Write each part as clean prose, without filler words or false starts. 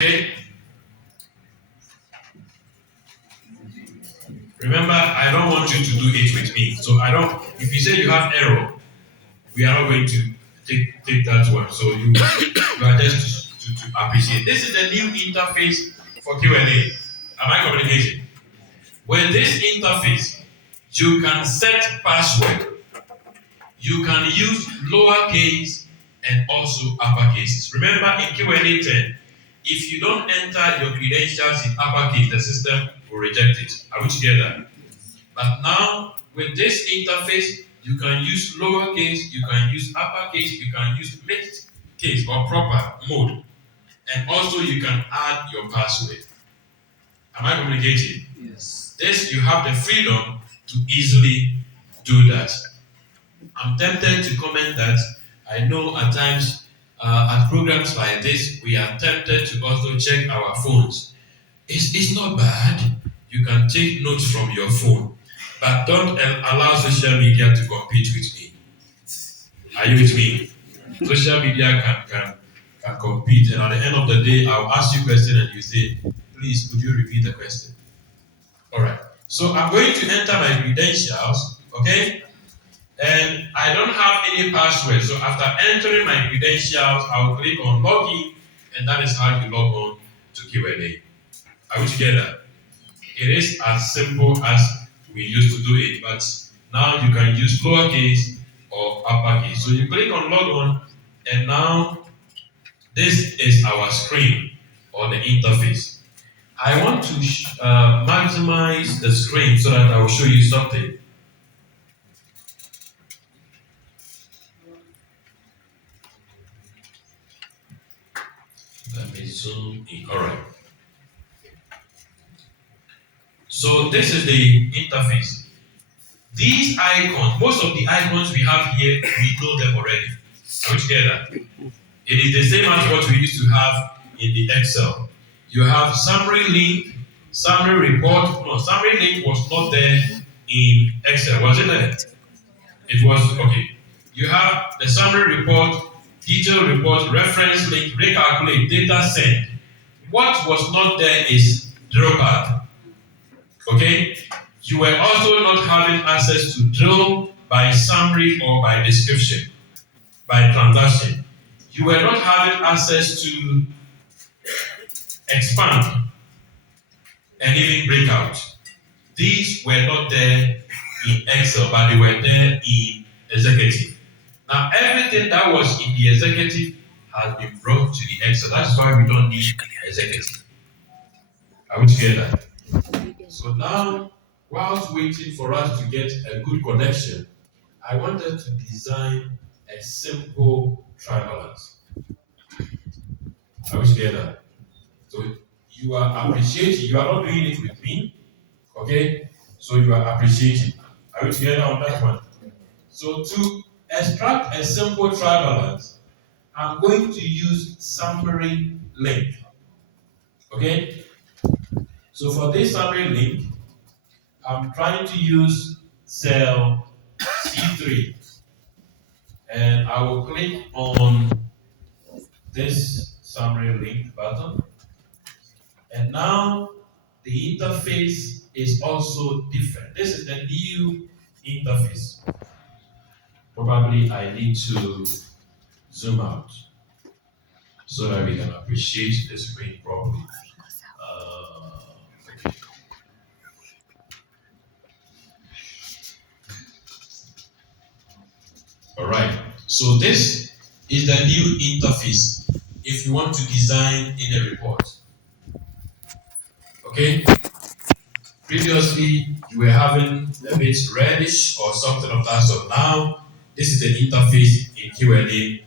Okay? Remember, I don't want you to do it with me. So I don't, if you say you have error, we are not going to take that one. So you are just to appreciate. This is the new interface for Q&A. Am I communicating? With this interface, you can set password. You can use lowercase and also uppercase. Remember in Q&A 10, if you don't enter your credentials in uppercase, the system will reject it. Are we together? But now, with this interface, you can use lowercase, you can use uppercase, you can use mixed case or proper mode. And also you can add your password. Am I communicating? Yes. This, you have the freedom to easily do that. I'm tempted to comment that I know at times at programs like this, we are tempted to also check our phones. It's not bad. You can take notes from your phone, but don't allow social media to compete with me. Are you with me? Social media can compete, and at the end of the day, I'll ask you a question and you say, please, could you repeat the question? All right. So I'm going to enter my credentials, okay? And I don't have any password. So after entering my credentials, I'll click on login, and that is how you log on to Q&A. Are we together? It is as simple as we used to do it, but now you can use lowercase or uppercase. So you click on log on, and now this is our screen or the interface. I want to maximize the screen so that I will show you something. Let me zoom in. All right. So this is the interface. These icons, most of the icons we have here, we know them already. Are we together? It is the same as what we used to have in the Excel. You have summary link, summary report. No, summary link was not there in Excel, was it there? It was, okay. You have the summary report, detailed report, reference link, recalculate, data send. What was not there is drill path. Okay? You were also not having access to drill by summary or by description, by transaction. You were not having access to expand and even breakout. These were not there in Excel, but they were there in executive. Now, everything that was in the executive has been brought to the Excel. That's why we don't need executive. Are we together? So now, whilst waiting for us to get a good connection, I wanted to design a simple trial balance. Are we together? So you are appreciating, you are not doing it with me, okay? So you are appreciating. Are we together on that one? So to extract a simple trial balance, I'm going to use summary link. Okay? So for this summary link, I'm trying to use cell C3. And I will click on this summary link button. And now the interface is also different. This is the new interface. Probably I need to zoom out so that we can appreciate the screen properly. Okay. All right. So this is the new interface if you want to design in a report. Okay? Previously, you were having a bit reddish or something of that sort. Now, this is the interface in Q&A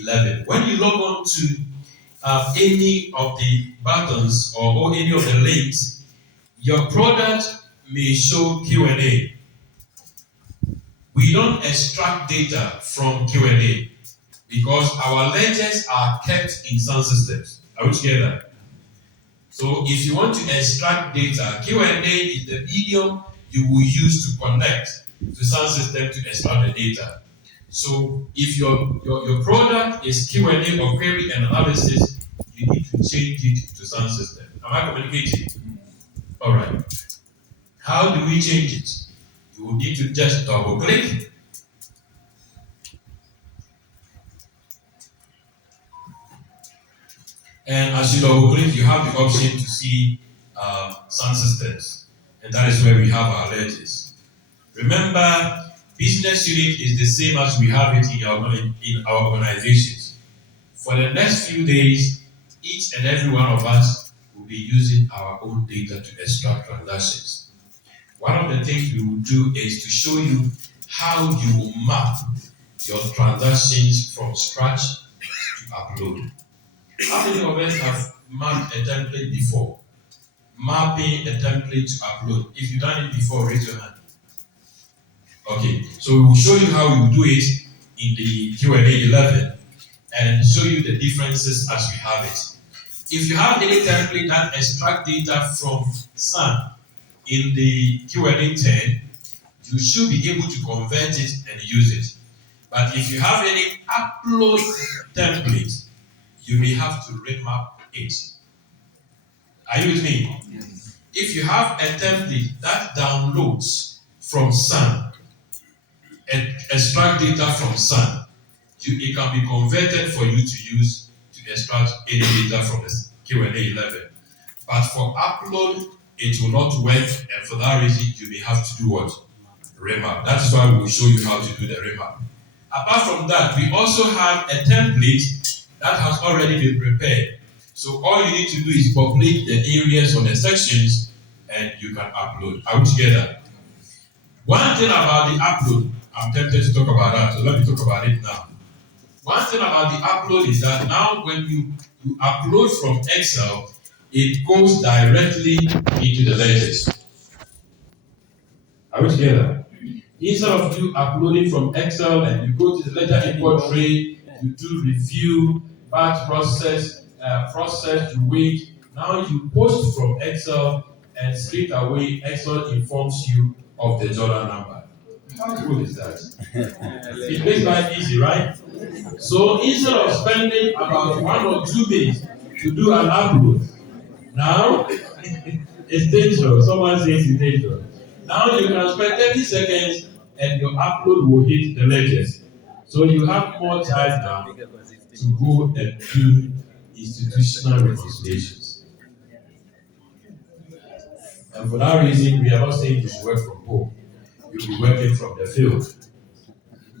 11. When you log on to any of the buttons or any of the links, your product may show Q&A. We don't extract data from Q&A because our ledgers are kept in Sun systems. Are we together? So if you want to extract data, Q&A is the medium you will use to connect to Sun system to extract the data. So if your product is Q&A or query and analysis, you we need to change it to sound system. Am I communicating? All right. How do we change it? You will need to just double click, and as you double click, you have the option to see sound systems, and that is where we have our ledgers. Remember, business unit is the same as we have it in our organizations. For the next few days, each and every one of us will be using our own data to extract transactions. One of the things we will do is to show you how you will map your transactions from scratch to upload. How many of us have mapped a template before? Mapping a template to upload. If you've done it before, raise your hand. Okay, so we will show you how you do it in the Q&A 11 and show you the differences as we have it. If you have any template that extract data from Sun in the Q&A 10, you should be able to convert it and use it. But if you have any upload template, you may have to remap it. Are you with me? Yes. If you have a template that downloads from Sun, and extract data from Sun, it can be converted for you to use to extract any data from the Q&A 11. But for upload, it will not work, and for that reason, you may have to do what? Remap. That is why we will show you how to do the remap. Apart from that, we also have a template that has already been prepared. So all you need to do is populate the areas or the sections, and you can upload. Are we together? One thing about the upload, I'm tempted to talk about that, so let me talk about it now. One thing about the upload is that now when you upload from Excel, it goes directly into the ledgers. Are we together? Instead of you uploading from Excel and you go to the ledger import tray, you do review, batch process, you wait. Now you post from Excel and straight away Excel informs you of the dollar number. How cool is that? It makes life easy, right? So instead of spending about 1 or 2 days to do an upload, now it's dangerous. Someone says it's dangerous. Now you can spend 30 seconds and your upload will hit the ledgers. So you have more time now to go and do institutional reconciliations. And for that reason, we are not saying you should work from home. You'll be working from the field.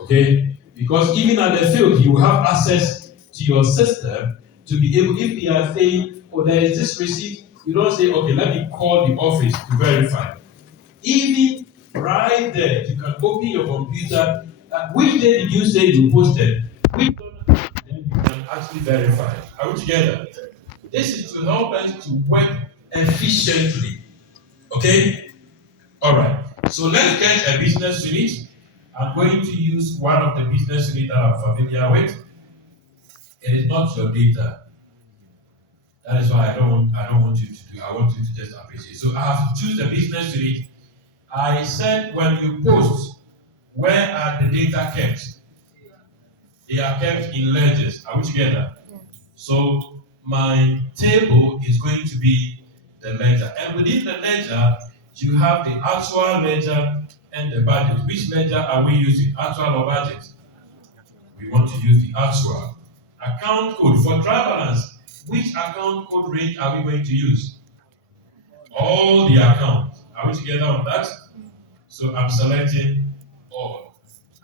Okay? Because even at the field, you will have access to your system to be able, if they are saying, oh, there is this receipt, you don't say, okay, let me call the office to verify. Even right there, you can open your computer. Which day did you say you posted? Which then you can actually verify. Are we together? This is to help us to work efficiently. Okay? All right. So let's get a business unit. I'm going to use one of the business units that I'm familiar with. It is not your data. That is why I don't want you to do. I want you to just appreciate. So I have to choose the business unit. I said when you post, where are the data kept? They are kept in ledgers. Are we together? Yeah. So my table is going to be the ledger. And within the ledger, you have the actual ledger and the budget. Which ledger are we using? Actual or budget? We want to use the actual. Account code for trial balance. Which account code range are we going to use? All the accounts. Are we together on that? So I'm selecting all.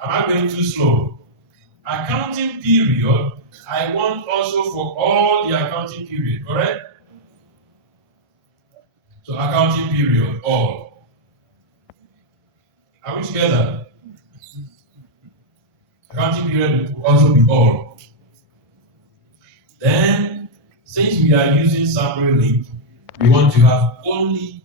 Am I going too slow? Accounting period, I want also for all the accounting period, correct? So accounting period, all. Are we together? Accounting period will also be all. Then, since we are using summary link, we want to have only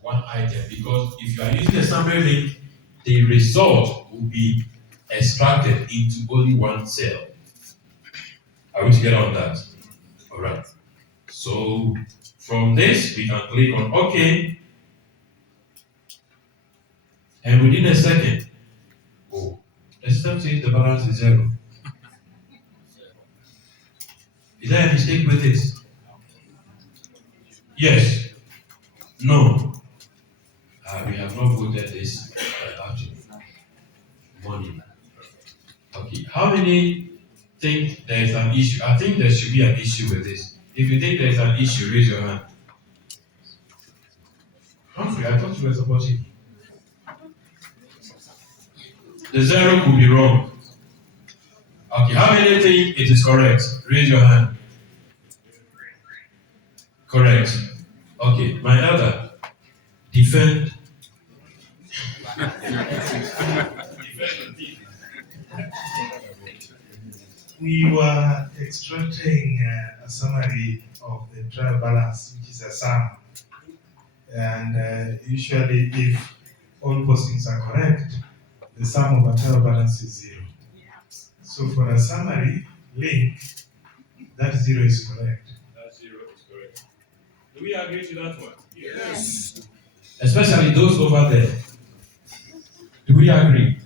one item, because if you are using a summary link, the result will be extracted into only one cell. Are we together on that? All right. So from this, we can click on OK, and within a second, oh, the system says the balance is 0. Is there a mistake with this? Yes. No. We have not voted this actually. Money. Okay. How many think there is an issue? I think there should be an issue with this. If you think there is an issue, raise your hand. Humphrey, I thought you were supporting. The zero could be wrong. Okay, how many think it is correct? Raise your hand. Correct. Okay, my elder, defend. We were extracting a summary of the trial balance, which is a sum. And usually, if all postings are correct, the sum of a trial balance is 0. So for a summary link, that 0 is correct. That 0 is correct. Do we agree to that one? Yes. Especially those over there. Do we agree?